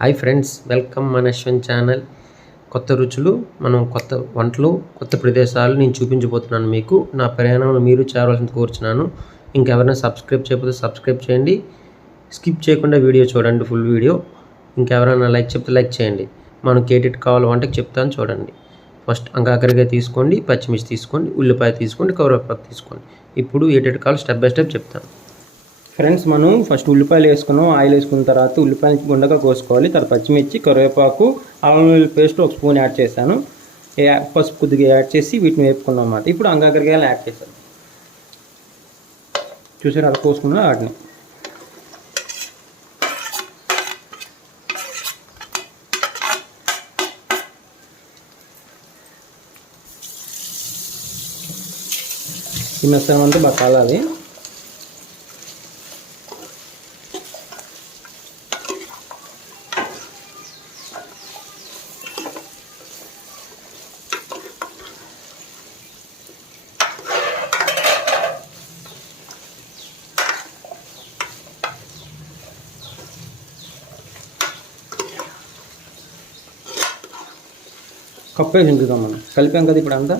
Hi friends welcome మన Ashwan channel కొత్త రుచులు మనం కొత్త వంటలు కొత్త ప్రదేశాలు నేను చూపించబోతున్నాను మీకు. నా ప్రయాణంలో మీరు చేరవలసింది కోరుచున్నాను. ఇంకెవరైనా సబ్స్క్రైబ్ చేయకపోతే సబ్స్క్రైబ్ చేయండి. స్కిప్ చేయకుండా వీడియో చూడండి ఫుల్ వీడియో ఇంకెవరైనా లైక్ చెప్తే లైక్ చేయండి. మనం కేటెట్ కావాలో వంటకి చెప్తాను చూడండి. ఫస్ట్ అంగాకరిగా తీసుకోండి పచ్చిమిర్చి తీసుకోండి ఉల్లిపాయ తీసుకోండి కరివేపాకు తీసుకోండి. ఇప్పుడు ఏటెట్ కావాలి స్టెప్ బై స్టెప్ చెప్తాను. ఫ్రెండ్స్ మనం ఫస్ట్ ఉల్లిపాయలు వేసుకున్నాం. ఆయిల్ వేసుకున్న తర్వాత ఉల్లిపాయలు గుండగా కోసుకోవాలి. తర్వాత పచ్చిమిర్చి కరివేపాకు అల్లం వెల్లుల్లి పేస్ట్ ఒక స్పూన్ యాడ్ చేశాను. పసుపు కొద్దిగా యాడ్ చేసి వీటిని వేపుకున్నాం అన్నమాట. ఇప్పుడు అంగాకరకాయలు యాడ్ చేశాను. చూసారు అది కోసుకున్నా వాటిని. ఈ మిశ్రమం అంతా బాగా కాలాలి. కప్పు వేసి ఉంచుదాం మనం. కలిపాం కదా ఇప్పుడు అంతా?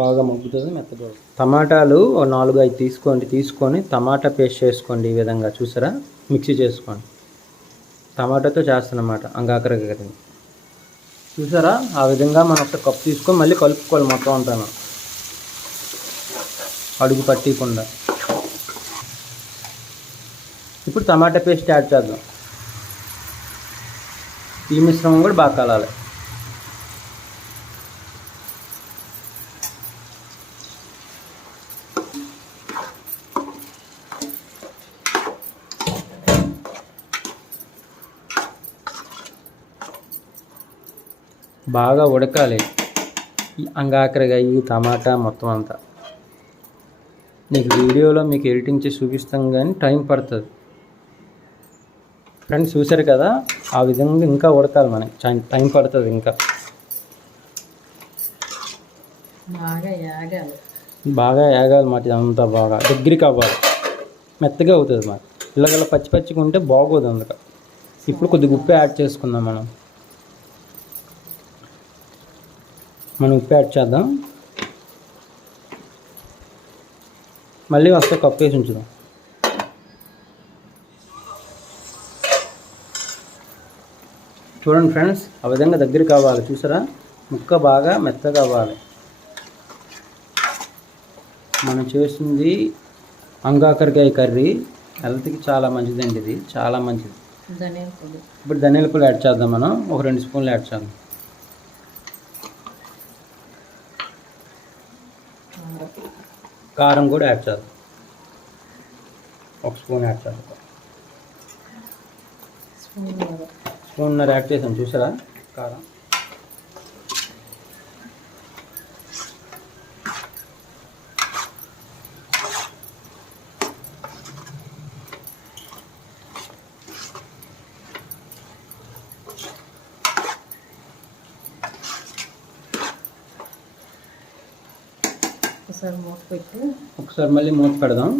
బాగా మగ్గుతుంది మెత్తగా టమాటాలు ఓ నాలుగు ఐదు తీసుకోండి తీసుకొని టమాటా పేస్ట్ చేసుకోండి ఈ విధంగా చూసారా? మిక్సీ చేసుకోండి. టమాటాతో చేస్తానమాట అంగాకరగరి చూసారా? ఆ విధంగా మనం ఒక కప్పు తీసుకొని మళ్ళీ కలుపుకోవాలి మొత్తం అంతాను అడుగు పట్టకుండా. ఇప్పుడు టమాటా పేస్ట్ యాడ్ చేద్దాం. ఈ మిశ్రమం కూడా బాగా కలాలి. బాగా ఉడకాలి. ఈ అంగాకరకాయ ఈ టమాటా మొత్తం అంతా. నీకు వీడియోలో మీకు ఎడిటింగ్ చేసి చూపిస్తాం కానీ టైం పడుతుంది. ఫ్రెండ్స్ చూసారు కదా ఆ విధంగా ఇంకా ఉడకాలి మనకి. టైం- టైం పడుతుంది ఇంకా. బాగా ఏగాలి మాట ఇదంతా బాగా. దగ్గరికి అవ్వాలి. మెత్తగా అవుతుంది మాట. ఇలాగలా పచ్చి పచ్చిగా ఉంటే బాగోదు అందుక. ఇప్పుడు కొద్దిగా ఉప్పు యాడ్ చేసుకుందాం మనం. మనం ఉప్పు యాడ్ చేద్దాం. మళ్ళీ వస్తే కప్పు వేసి ఉంచుదాం. చూడండి ఫ్రెండ్స్ ఆ విధంగా దగ్గరికి అవ్వాలి చూసారా? ముక్క బాగా మెత్తగా అవ్వాలి. మనం చేస్తుంది అంగాకరకాయ కర్రీ. హెల్త్కి చాలా మంచిదండి ఇది. చాలా మంచిది. ఇప్పుడు ధనియాల పొడి యాడ్ చేద్దాం మనం. ఒక రెండు స్పూన్లు యాడ్ చేద్దాం. కారం కూడా యాడ్ చేద్దాం. ఒక స్పూన్ యాడ్ చేద్దాం. స్పూన్నర యాడ్ చేసాం చూసారా? కారం ఒకసారి మూత పెట్టి. ఒకసారి మళ్ళీ మూత పెడదాం.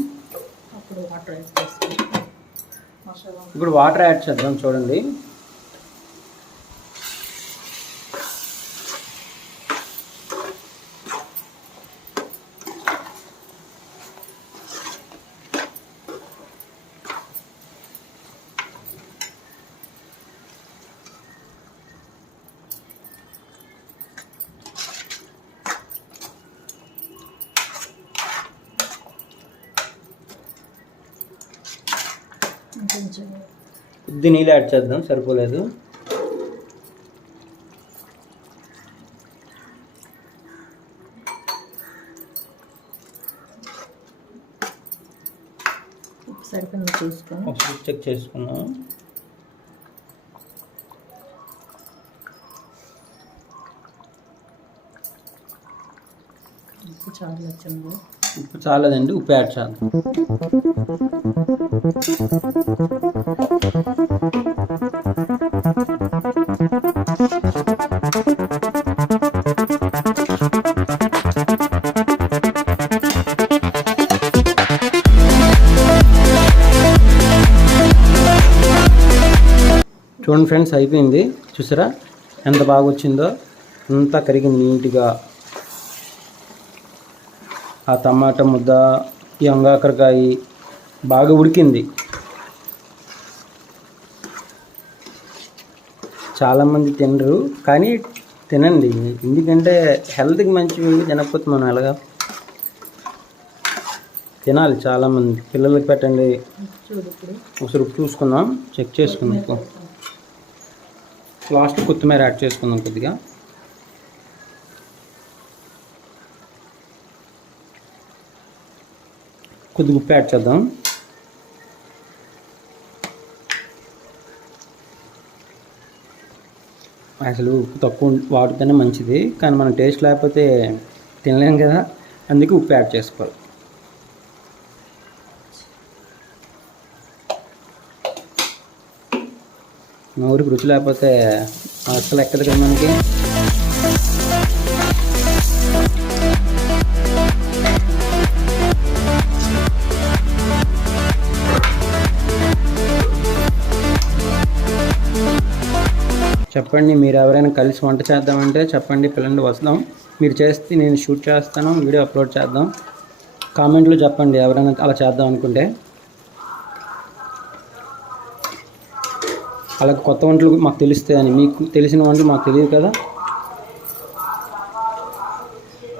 అప్పుడు వాటర్ చేసుకుంటాం మసాలా ఇప్పుడు వాటర్ యాడ్ చేద్దాం చూడండి. కొద్ది నీళ్ళు యాడ్ చేద్దాం సరిపోలేదు. సరిపోయింది ఒకసారి చెక్ చేసుకున్నాం ఉప్పు చాలా వచ్చింది ఉప్పు చాలదండి ఉప్పు యాడ్ చాలు చూడండి ఫ్రెండ్స్ అయిపోయింది. చూసారా? ఎంత బాగా వచ్చిందో అంతా కరిగి నీట్గా. ఆ టమాటా ముద్ద ఈ అంగాకరకాయ బాగా ఉడికింది. చాలామంది తినరు కానీ తినండి. ఎందుకంటే హెల్త్కి మంచివి తినకపోతే మనం ఎలాగా తినాలి చాలామంది. పిల్లలకి పెట్టండి. ఒకసారి చూసుకుందాం చెక్ చేసుకుందాం. లాస్ట్ కొత్తిమీర యాడ్ చేసుకుందాం కొద్దిగా. కొద్దిగా ఉప్పు యాడ్ చేద్దాం. అసలు ఉప్పు తక్కువ వాడితేనే మంచిది కానీ మనం టేస్ట్ లేకపోతే తినలేం కదా అందుకే ఉప్పు యాడ్ చేసుకోవాలి. మా ఊరికి రుచి లేకపోతే అసలు ఎక్కదు కదా మనకి. చెప్పండి మీరు ఎవరైనా కలిసి వంట చేద్దామంటే చెప్పండి పిల్లల్ని వస్తాం. మీరు చేస్తే నేను షూట్ చేస్తాను వీడియో అప్లోడ్ చేద్దాం. కామెంట్లో చెప్పండి ఎవరైనా అలా చేద్దాం అనుకుంటే. అలాగే కొత్త వంటలు మాకు తెలుస్తాయని మీకు తెలిసిన వంటలు మాకు తెలియదు కదా.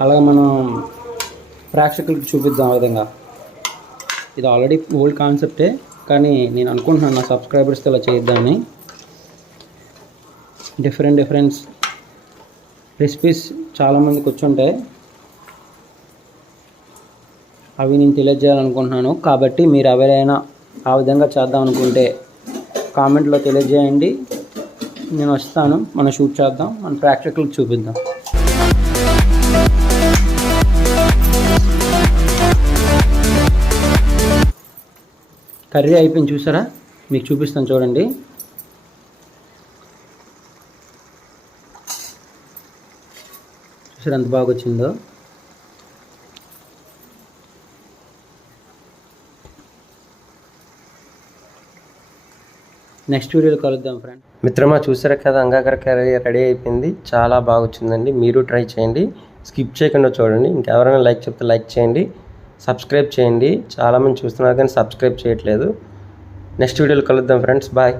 అలాగే మనం ప్రేక్షకులకు చూపిద్దాం ఆ విధంగా. ఇది ఆల్రెడీ ఓల్డ్ కాన్సెప్టే కానీ నేను అనుకుంటున్నాను నా సబ్స్క్రైబర్స్తో ఇలా చేద్దామని డిఫరెంట్ డిఫరెంట్ రెసిపీస్ చాలామందికి కూర్చుంటాయి అవి నేను తెలియజేయాలనుకుంటున్నాను. కాబట్టి మీరు ఎవరైనా ఆ విధంగా చేద్దాం అనుకుంటే కామెంట్లో తెలియజేయండి. నేను వస్తాను. మనం షూట్ చేద్దాం. మన ప్రేక్షకులకు చూపిద్దాం. కర్రీ అయిపోయింది చూసారా? మీకు చూపిస్తాను చూడండి. చూసారా ఎంత బాగా వచ్చిందో. నెక్స్ట్ వీడియోలో కలుద్దాం ఫ్రెండ్. మిత్రమా చూసారా కదా అంగాకర కర్రీ రెడీ అయిపోయింది. చాలా బాగా వచ్చిందండి. మీరు ట్రై చేయండి. స్కిప్ చేయకుండా చూడండి. ఇంకెవరైనా లైక్ చెప్తే లైక్ చేయండి. సబ్స్క్రైబ్ చేయండి. చాలామంది చూస్తున్నారు కానీ సబ్స్క్రైబ్ చేయట్లేదు. నెక్స్ట్ వీడియోలో కలుద్దాం ఫ్రెండ్స్. బాయ్.